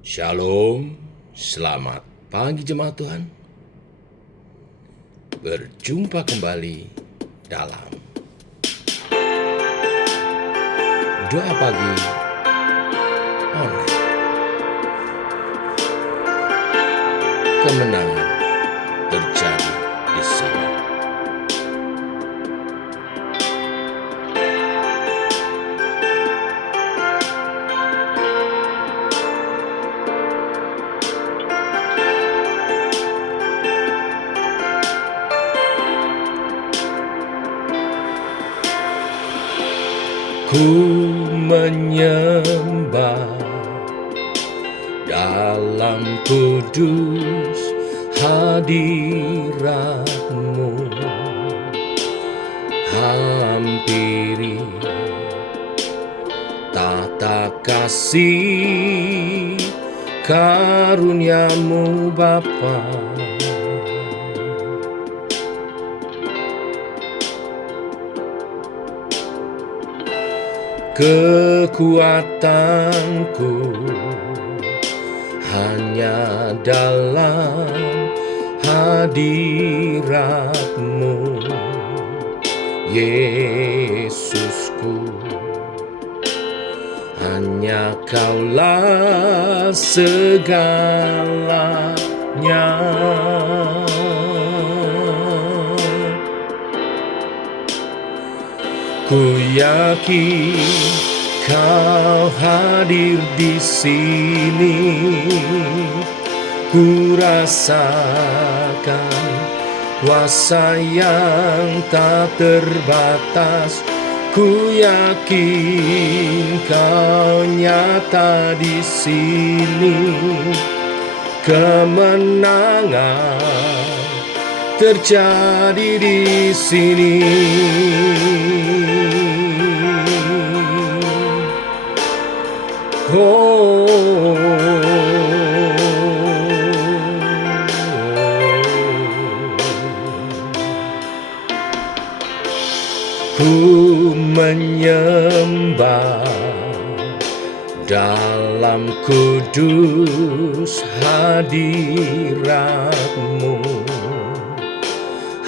Shalom, selamat pagi jemaat Tuhan. Berjumpa kembali dalam doa pagi online. Kemenangan terjadi di sini. Ku menyembah dalam kudus hadirat-Mu, hampiri tata kasih karunia-Mu Bapa. Kekuatanku hanya dalam hadirat-Mu, Yesusku. Hanya Kaulah segalanya. Ku yakin Kau hadir di sini. Ku rasakan kuasa yang tak terbatas. Ku yakin Kau nyata di sini. Kemenangan terjadi di sini. Ku menyembah dalam kudus hadirat-Mu,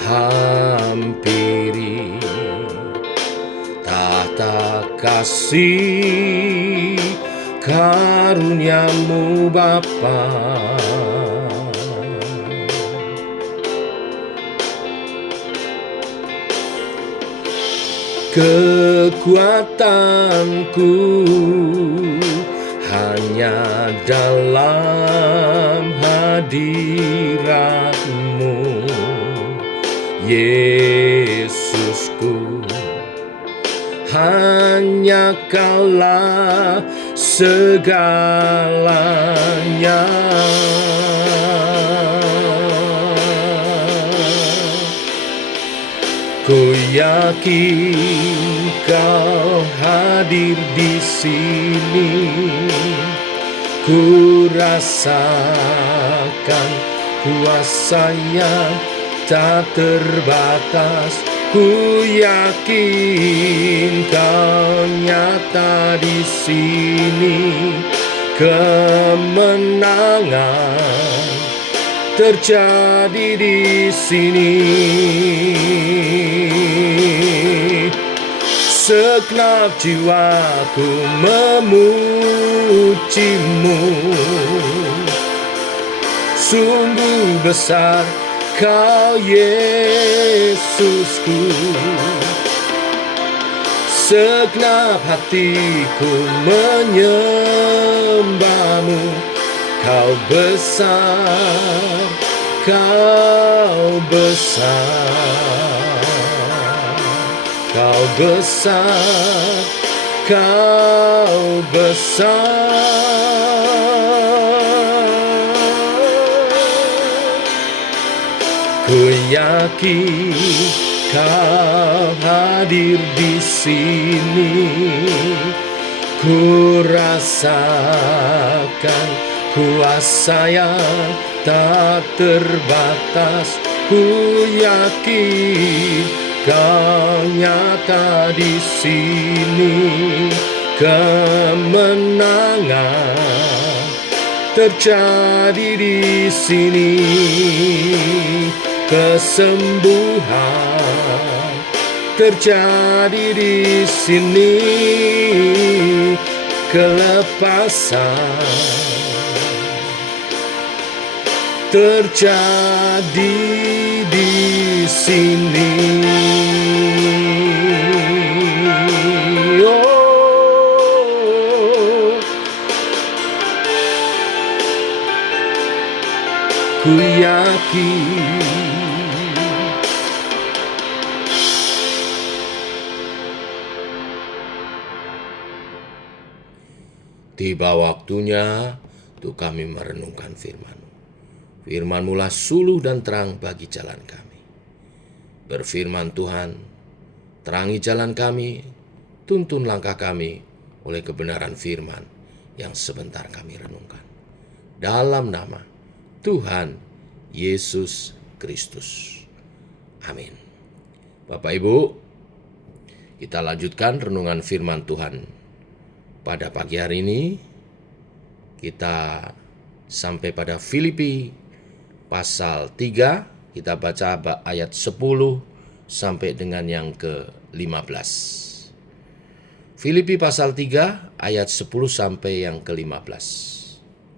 hampiri tata kasih karunia-Mu Bapa. Kekuatanku hanya dalam hadirat-Mu, Yesusku. Hanya Kaulah segalanya. Ku yakin Kau hadir di sini. Ku rasakan kuasa yang tak terbatas. Ku yakin Kau nyata di sini. Kemenangan terjadi di sini. Segenap jiwaku memuji-Mu. Sungguh besar Kau, Yesusku. Segenap hatiku menyembah-Mu. Kau besar, Kau besar, Kau besar, Kau besar. Ku yakin Kau hadir di sini. Ku rasakan kuasa yang tak terbatas. Ku yakin Kau nyata di sini. Kemenangan terjadi di sini. Kesembuhan terjadi di sini. Kelepasan terjadi di sini. Oh, ku yakin. Tiba waktunya untuk kami merenungkan firman-Mu. Firman-Mu lah suluh dan terang bagi jalan kami. Berfirman Tuhan, terangi jalan kami, tuntun langkah kami oleh kebenaran firman yang sebentar kami renungkan. Dalam nama Tuhan Yesus Kristus. Amin. Bapak Ibu, kita lanjutkan renungan firman Tuhan. Pada pagi hari ini kita sampai pada Filipi pasal 3, kita baca ayat 10 sampai dengan yang ke-15. Filipi pasal 3 ayat 10 sampai yang ke-15.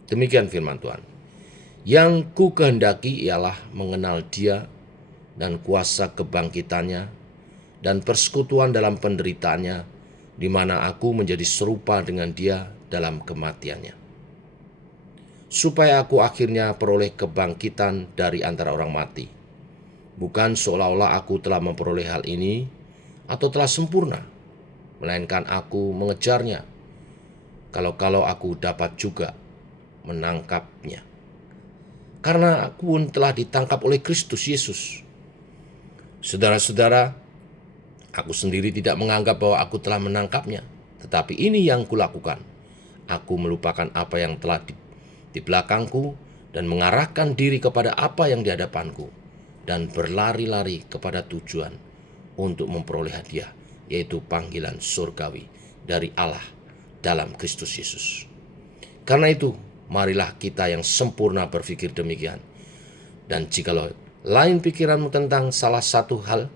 Demikian firman Tuhan. Yang ku kehendaki ialah mengenal Dia dan kuasa kebangkitannya dan persekutuan dalam penderitaannya, di mana aku menjadi serupa dengan Dia dalam kematiannya, supaya aku akhirnya peroleh kebangkitan dari antara orang mati. Bukan seolah-olah aku telah memperoleh hal ini atau telah sempurna, melainkan aku mengejarnya, kalau aku dapat juga menangkapnya. Karena aku pun telah ditangkap oleh Kristus Yesus. Saudara-saudara, aku sendiri tidak menganggap bahwa aku telah menangkapnya, tetapi ini yang kulakukan. Aku melupakan apa yang telah di belakangku dan mengarahkan diri kepada apa yang di hadapanku, dan berlari-lari kepada tujuan untuk memperoleh hadiah, yaitu panggilan surgawi dari Allah dalam Kristus Yesus. Karena itu, marilah kita yang sempurna berpikir demikian. Dan jikalau lain pikiranmu tentang salah satu hal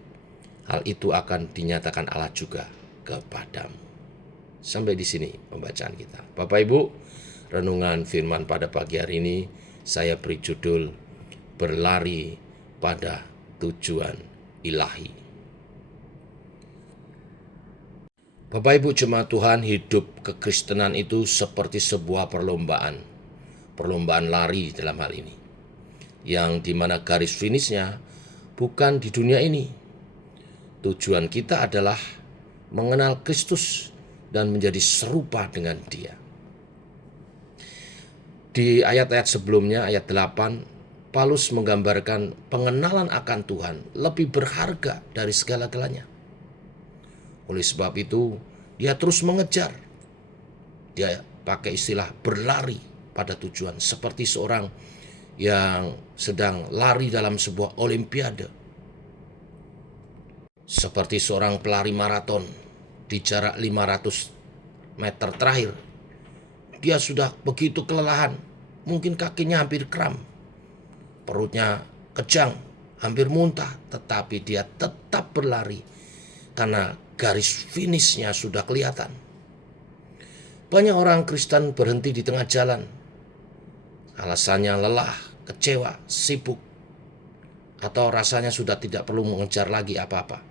itu akan dinyatakan Allah juga kepadamu. Sampai di sini pembacaan kita. Bapak Ibu, renungan firman pada pagi hari ini saya beri judul Berlari pada Tujuan Ilahi. Bapak Ibu jemaat Tuhan, hidup kekristenan itu seperti sebuah perlombaan lari dalam hal ini, yang dimana garis finishnya bukan di dunia ini. Tujuan kita adalah mengenal Kristus dan menjadi serupa dengan Dia. Di ayat-ayat sebelumnya, ayat 8, Paulus menggambarkan pengenalan akan Tuhan lebih berharga dari segala-galanya. Oleh sebab itu, dia terus mengejar. Dia pakai istilah berlari pada tujuan, seperti seorang yang sedang lari dalam sebuah olimpiade. Seperti seorang pelari maraton di jarak 500 meter terakhir. Dia sudah begitu kelelahan, mungkin kakinya hampir kram, perutnya kejang, hampir muntah, tetapi dia tetap berlari karena garis finishnya sudah kelihatan. Banyak orang Kristen berhenti di tengah jalan. Alasannya lelah, kecewa, sibuk, atau rasanya sudah tidak perlu mengejar lagi apa-apa.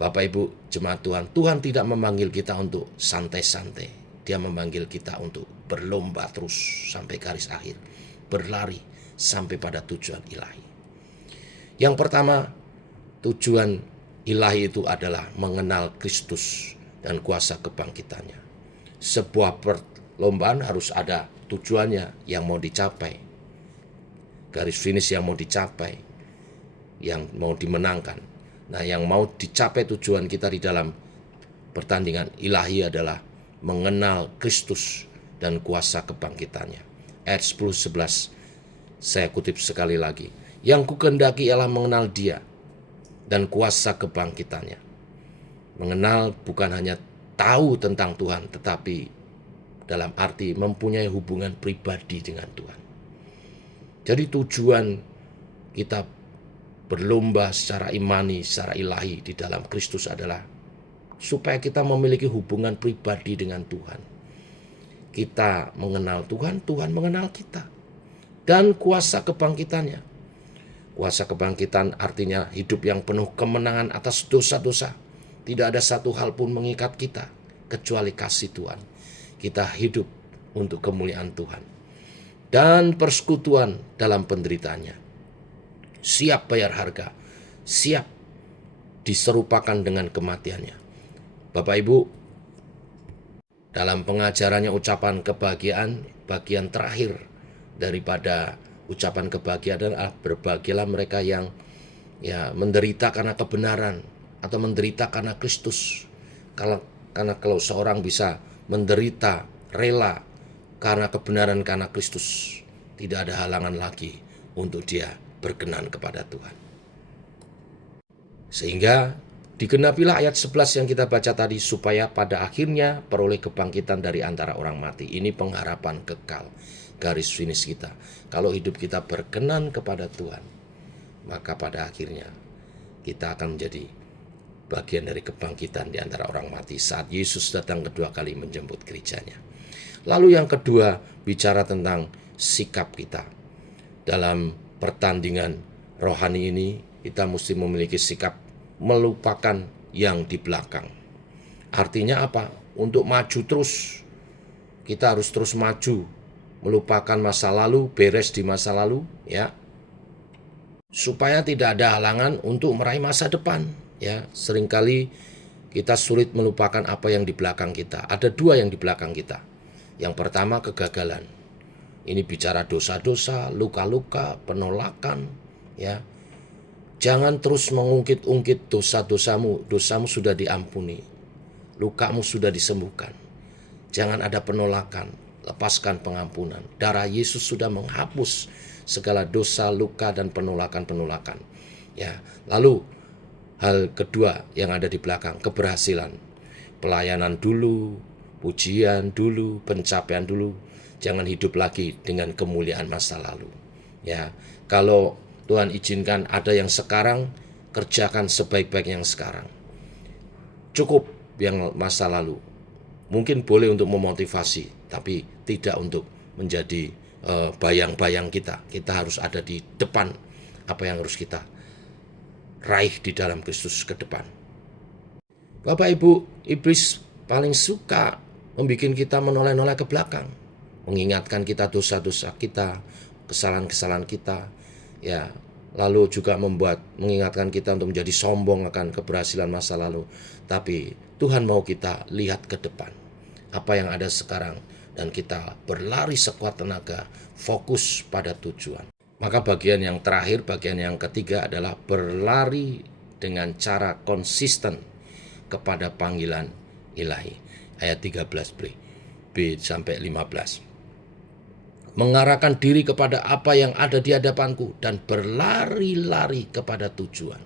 Bapak Ibu jemaat Tuhan, Tuhan tidak memanggil kita untuk santai-santai. Dia memanggil kita untuk berlomba terus sampai garis akhir, berlari sampai pada tujuan ilahi. Yang pertama, tujuan ilahi itu adalah mengenal Kristus dan kuasa kebangkitannya. Sebuah perlombaan harus ada tujuannya yang mau dicapai, garis finish yang mau dicapai, yang mau dimenangkan. Nah, yang mau dicapai tujuan kita di dalam pertandingan ilahi adalah mengenal Kristus dan kuasa kebangkitannya. Ayat 10-11 saya kutip sekali lagi. Yang kukehendaki ialah mengenal Dia dan kuasa kebangkitannya. Mengenal bukan hanya tahu tentang Tuhan, tetapi dalam arti mempunyai hubungan pribadi dengan Tuhan. Jadi tujuan kita berlomba secara imani, secara ilahi di dalam Kristus adalah supaya kita memiliki hubungan pribadi dengan Tuhan. Kita mengenal Tuhan, Tuhan mengenal kita. Dan kuasa kebangkitannya. Kuasa kebangkitan artinya hidup yang penuh kemenangan atas dosa-dosa. Tidak ada satu hal pun mengikat kita kecuali kasih Tuhan. Kita hidup untuk kemuliaan Tuhan. Dan persekutuan dalam penderitaannya. Siap bayar harga, siap diserupakan dengan kematiannya. Bapak Ibu, dalam pengajarannya ucapan kebahagiaan, bagian terakhir daripada ucapan kebahagiaan adalah berbahagialah mereka yang menderita karena kebenaran atau menderita karena Kristus. Karena kalau seorang bisa menderita rela karena kebenaran, karena Kristus, tidak ada halangan lagi untuk dia berkenan kepada Tuhan. Sehingga digenapilah ayat 11 yang kita baca tadi, supaya pada akhirnya peroleh kebangkitan dari antara orang mati. Ini pengharapan kekal, garis finish kita. Kalau hidup kita berkenan kepada Tuhan, maka pada akhirnya kita akan menjadi bagian dari kebangkitan di antara orang mati saat Yesus datang kedua kali menjemput gerejanya. Lalu yang kedua, bicara tentang sikap kita. Dalam pertandingan rohani ini, kita mesti memiliki sikap melupakan yang di belakang. Artinya apa? Untuk maju terus, kita harus terus maju, melupakan masa lalu, beres di masa lalu, ya, supaya tidak ada halangan untuk meraih masa depan. Ya, seringkali kita sulit melupakan apa yang di belakang kita. Ada dua yang di belakang kita. Yang pertama, kegagalan. Ini bicara dosa-dosa, luka-luka, penolakan, ya. Jangan terus mengungkit-ungkit dosa-dosamu. Dosamu sudah diampuni. Lukamu sudah disembuhkan. Jangan ada penolakan. Lepaskan pengampunan. Darah Yesus sudah menghapus segala dosa, luka, dan penolakan-penolakan. Ya, lalu hal kedua yang ada di belakang, keberhasilan. Pelayanan dulu, pujian dulu, pencapaian dulu. Jangan hidup lagi dengan kemuliaan masa lalu. Ya, kalau Tuhan izinkan ada yang sekarang, kerjakan sebaik-baik yang sekarang. Cukup yang masa lalu. Mungkin boleh untuk memotivasi, tapi tidak untuk menjadi bayang-bayang kita. Kita harus ada di depan apa yang harus kita raih di dalam Kristus ke depan. Bapak Ibu, iblis paling suka membuat kita menoleh-noleh ke belakang, mengingatkan kita dosa-dosa kita, kesalahan-kesalahan kita, ya, lalu juga mengingatkan kita untuk menjadi sombong akan keberhasilan masa lalu. Tapi Tuhan mau kita lihat ke depan, apa yang ada sekarang, dan kita berlari sekuat tenaga, fokus pada tujuan. Maka bagian yang terakhir, bagian yang ketiga adalah berlari dengan cara konsisten kepada panggilan ilahi. Ayat 13b sampai 15. Mengarahkan diri kepada apa yang ada di hadapanku dan berlari-lari kepada tujuan.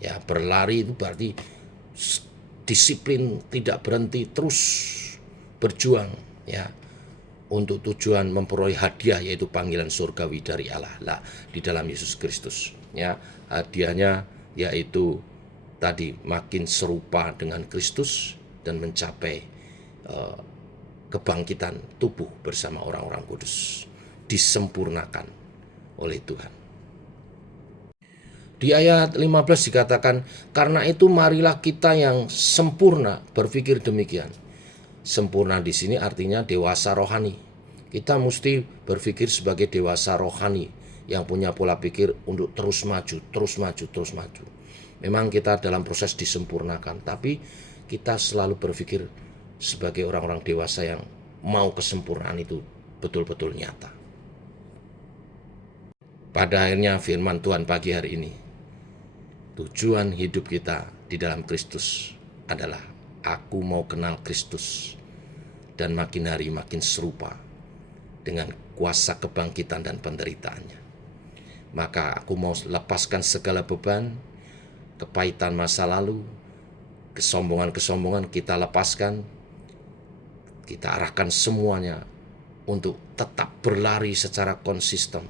Ya, berlari itu berarti disiplin, tidak berhenti, terus berjuang, ya, untuk tujuan memperoleh hadiah, yaitu panggilan surgawi dari Allah lah di dalam Yesus Kristus. Ya, hadiahnya yaitu tadi makin serupa dengan Kristus dan mencapai kebangkitan tubuh bersama orang-orang kudus, disempurnakan oleh Tuhan. Di ayat 15 dikatakan, karena itu marilah kita yang sempurna berpikir demikian. Sempurna di sini artinya dewasa rohani. Kita mesti berpikir sebagai dewasa rohani yang punya pola pikir untuk terus maju, terus maju, terus maju. Memang kita dalam proses disempurnakan, tapi kita selalu berpikir sebagai orang-orang dewasa yang mau kesempurnaan itu betul-betul nyata. Pada akhirnya firman Tuhan pagi hari ini, tujuan hidup kita di dalam Kristus adalah aku mau kenal Kristus dan makin hari makin serupa dengan kuasa kebangkitan dan penderitaannya. Maka aku mau lepaskan segala beban, kepahitan masa lalu, kesombongan-kesombongan kita lepaskan, Kita arahkan semuanya untuk tetap berlari secara konsisten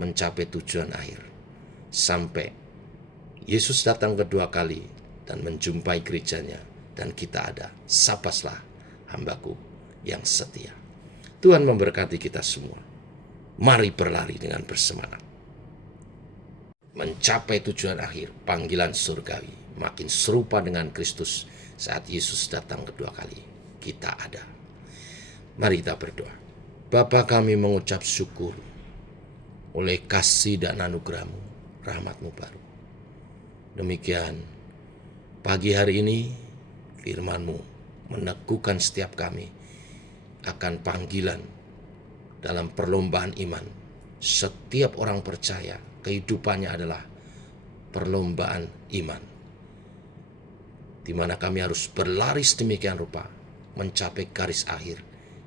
mencapai tujuan akhir. Sampai Yesus datang kedua kali dan menjumpai gerejanya dan kita ada. Sapaslah hambaku yang setia. Tuhan memberkati kita semua. Mari berlari dengan bersemangat. Mencapai tujuan akhir, panggilan surgawi. Makin serupa dengan Kristus saat Yesus datang kedua kali. Kita ada. Mari kita berdoa. Bapa, kami mengucap syukur oleh kasih dan anugerah-Mu, rahmat-Mu baru. Demikian pagi hari ini firman-Mu meneguhkan setiap kami akan panggilan dalam perlombaan iman. Setiap orang percaya kehidupannya adalah perlombaan iman, di mana kami harus berlari sedemikian rupa mencapai garis akhir,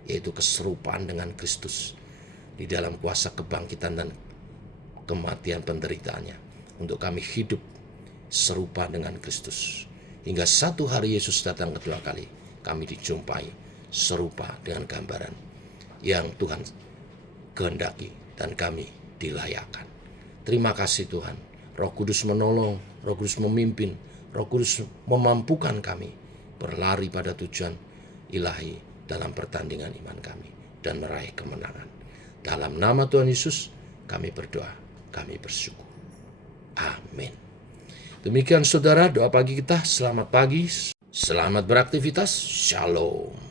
yaitu keserupaan dengan Kristus di dalam kuasa kebangkitan dan kematian penderitaannya, untuk kami hidup serupa dengan Kristus. Hingga satu hari Yesus datang kedua kali, kami dijumpai serupa dengan gambaran yang Tuhan kehendaki dan kami dilayakkan. Terima kasih Tuhan. Roh Kudus menolong, Roh Kudus memimpin, Roh Kudus memampukan kami berlari pada tujuan ilahi dalam pertandingan iman kami dan meraih kemenangan. Dalam nama Tuhan Yesus kami berdoa, kami bersyukur. Amin. Demikian saudara, doa pagi kita. Selamat pagi, selamat beraktivitas. Shalom.